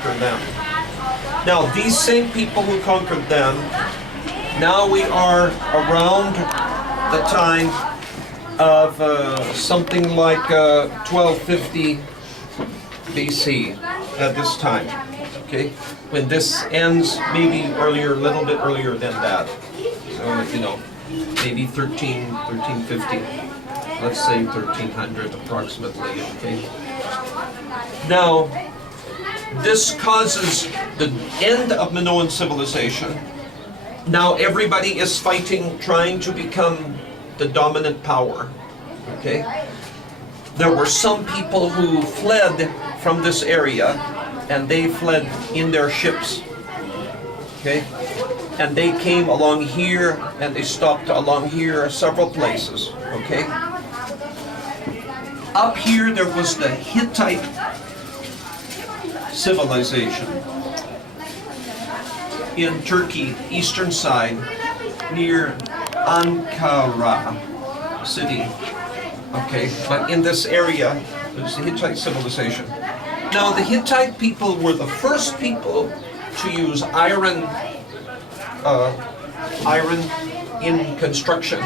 conquer them. Now, these same people who conquered them, now we are around the time of something like 1250 BC at this time, okay? When this ends, maybe earlier, a little bit earlier than that. So, you know, maybe 1350. Let's say 1300 approximately, okay? Now, this causes the end of Minoan civilization. Now everybody is fighting, trying to become the dominant power, okay? There were some people who fled from this area, and they fled in their ships, okay? And they came along here, and they stopped along here, several places, okay? Up here there was the Hittite civilization in Turkey, eastern side, near Ankara city. Okay, but in this area, there's the Hittite civilization. Now, the Hittite people were the first people to use iron in construction,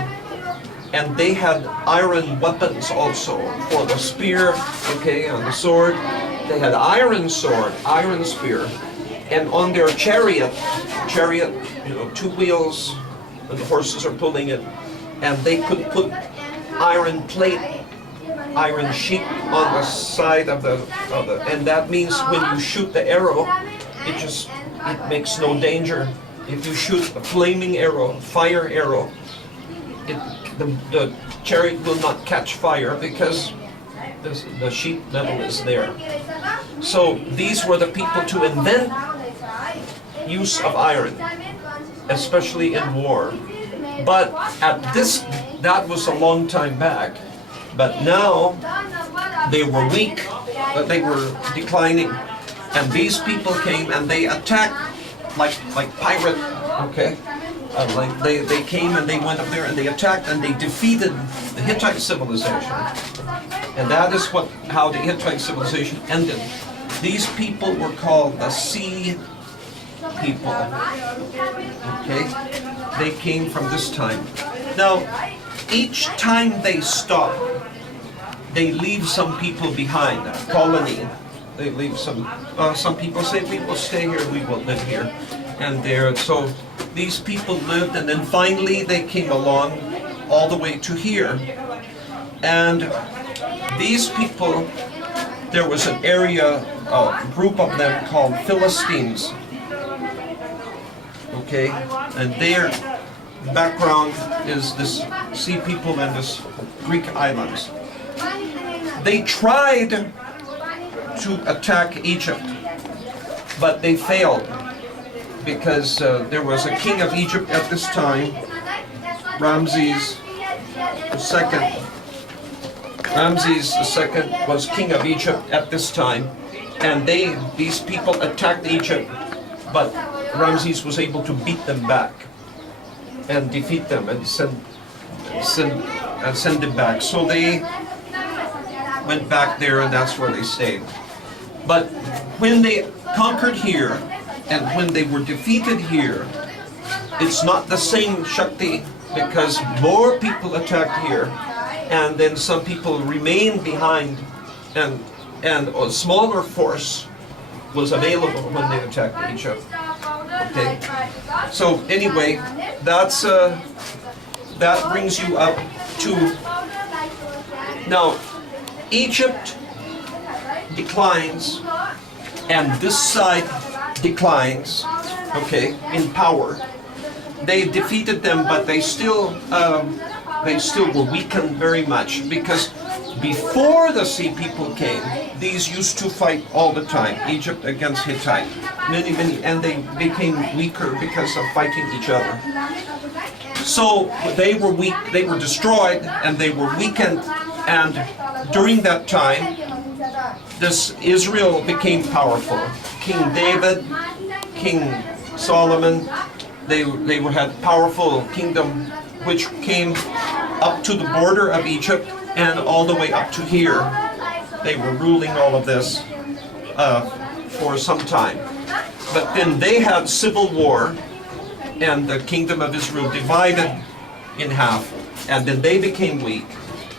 and they had iron weapons also for the spear, okay, and the sword. They had iron sword, iron spear, and on their chariot, you know, 2 wheels, and the horses are pulling it, and they could put iron plate, iron sheet on the side of the, and that means when you shoot the arrow, it makes no danger. If you shoot a flaming arrow, fire arrow, the chariot will not catch fire because the sheet metal is there. So these were the people to invent use of iron, especially in war. But that was a long time back. But now they were weak, they were declining, and these people came and they attacked like pirate, okay? Like they came and they went up there and they attacked and they defeated the Hittite civilization. And that is how the Hittite civilization ended. These people were called the Sea people. Okay? They came from this time. Now, each time they stop, they leave some people behind, a colony. They leave some people say, we will stay here, we will live here. And there, so these people lived, and then finally they came along all the way to here. And these people, there was an area, a group of them called Philistines. Okay, and their background is this sea people and this Greek islands. They tried to attack Egypt, but they failed because there was a king of Egypt at this time, Ramses II. Ramses II was king of Egypt at this time, and these people attacked Egypt, but Ramses was able to beat them back and defeat them and send them back. So they went back there, and that's where they stayed. But when they conquered here and when they were defeated here, it's not the same Shakti because more people attacked here, and then some people remained behind, and a smaller force was available when they attacked Egypt. Okay, so anyway, that brings you up to now. Egypt declines, and this side declines. Okay, in power. They defeated them, but they still were weakened very much because before the Sea people came, these used to fight all the time, Egypt against Hittite, many, and they became weaker because of fighting each other. So they were weak, they were destroyed, and they were weakened, and during that time, this Israel became powerful. King David, King Solomon, they had powerful kingdom which came up to the border of Egypt and all the way up to here. They were ruling all of this for some time. But then they had civil war, and the kingdom of Israel divided in half, and then they became weak.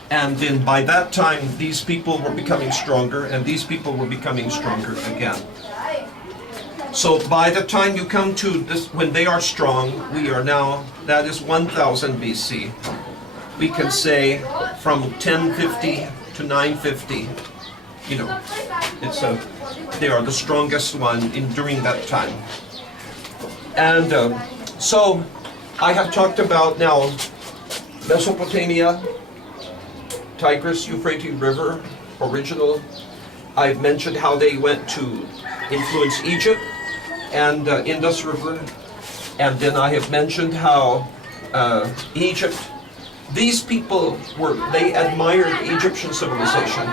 And then by that time, these people were becoming stronger, and these people were becoming stronger again. So by the time you come to this, when they are strong, we are now, that is 1000 BC. We can say from 1050 to 950, you know, they are the strongest one during that time. And so I have talked about now Mesopotamia, Tigris, Euphrates River, original. I've mentioned how they went to influence Egypt and Indus River. And then I have mentioned how Egypt, these people they admired Egyptian civilization.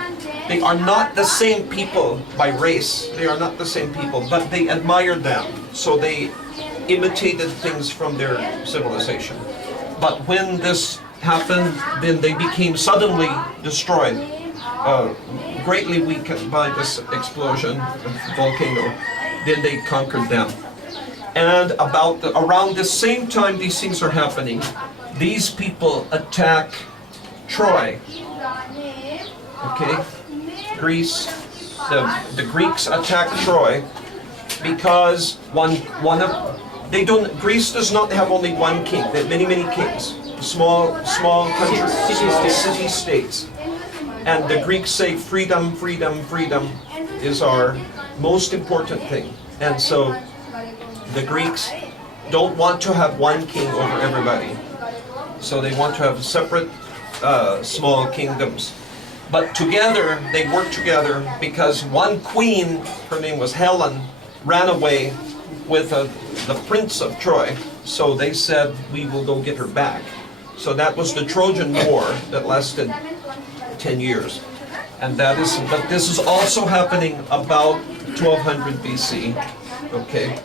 They are not the same people by race. They are not the same people, but they admired them. So they imitated things from their civilization. But when this happened, then they became suddenly destroyed, greatly weakened by this explosion, volcano. Then they conquered them. And around the same time these things are happening, these people attack Troy. Okay, Greece. The Greeks attack Troy because Greece does not have only one king. They have many kings. Small countries, city states. And the Greeks say freedom is our most important thing. And so the Greeks don't want to have one king over everybody. So they want to have separate small kingdoms. But together, they work together because one queen, her name was Helen, ran away with the prince of Troy. So they said, we will go get her back. So that was the Trojan War that lasted 10 years. And but this is also happening about 1200 BC, okay?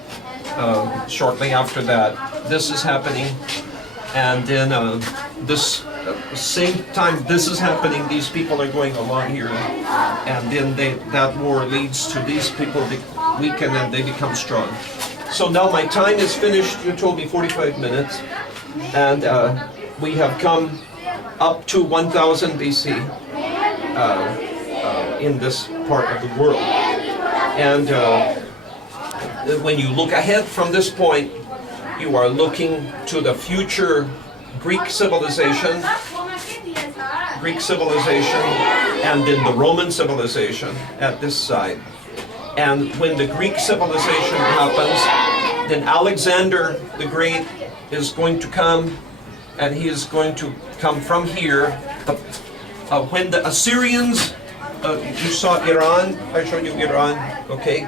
Shortly after that, this is happening. And then same time this is happening, these people are going along here. And then that war leads to these people weaken and they become strong. So now my time is finished. You told me 45 minutes. And we have come up to 1000 BC in this part of the world. And when you look ahead from this point, you are looking to the future Greek civilization, and then the Roman civilization at this side. And when the Greek civilization happens, then Alexander the Great is going to come, and he is going to come from here. When the Assyrians, you saw Iran, I showed you Iran, okay?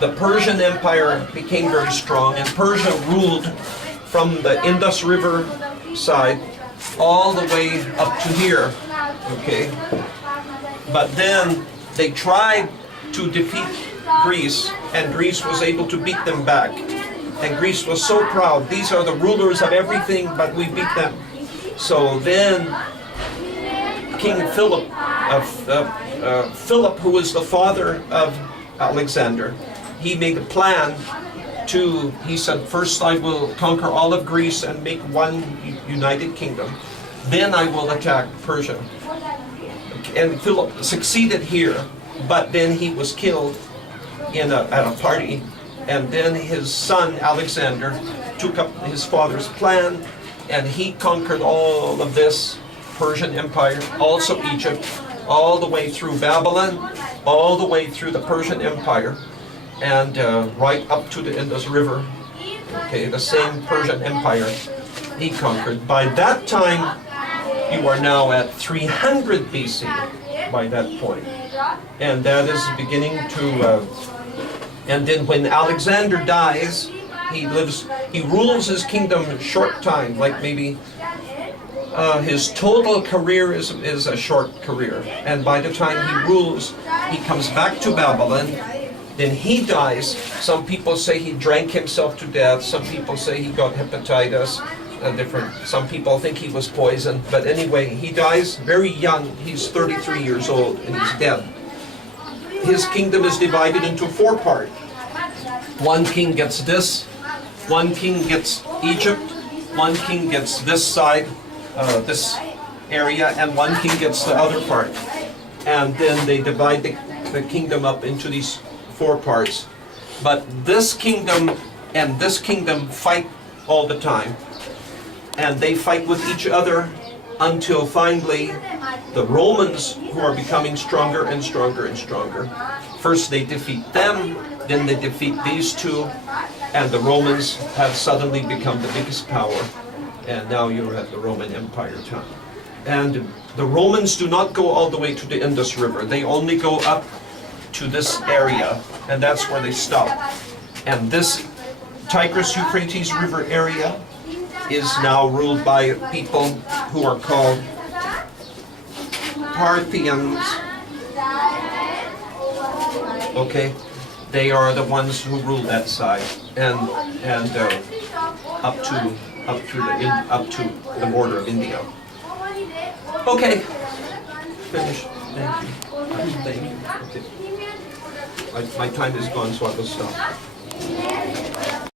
The Persian Empire became very strong, and Persia ruled from the Indus River side all the way up to here, okay? But then they tried to defeat Greece, and Greece was able to beat them back. And Greece was so proud. These are the rulers of everything, but we beat them. So then King Philip, who was the father of Alexander, he made a plan he said, first I will conquer all of Greece and make one united kingdom. Then I will attack Persia. And Philip succeeded here, but then he was killed at a party. And then his son, Alexander, took up his father's plan, and he conquered all of this Persian Empire, also Egypt, all the way through Babylon, all the way through the Persian Empire, and right up to the Indus River. Okay, the same Persian Empire he conquered. By that time, you are now at 300 BC, by that point. And that is beginning to... and then when Alexander dies, he rules his kingdom a short time, like maybe his total career is a short career. And by the time he rules, he comes back to Babylon, then he dies. Some people say he drank himself to death, some people say he got hepatitis, some people think he was poisoned, but anyway, he dies very young. He's 33 years old and he's dead. his kingdom is divided into four parts. One king gets this, one king gets Egypt, one king gets this side, this area, and one king gets the other part. And then they divide the kingdom up into these four parts. But this kingdom and this kingdom fight all the time. And they fight with each other until finally the Romans, who are becoming stronger and stronger and stronger, first they defeat them, then they defeat these two, and the Romans have suddenly become the biggest power. And now you're at the Roman Empire time. And the Romans do not go all the way to the Indus River. They only go up to this area, and that's where they stop. And this Tigris-Euphrates River area is now ruled by people who are called Parthians. Okay, they are the ones who rule that side, and up to the border of India. Okay, finished. Thank you. Thank you. Okay. My time is gone, so I will stop.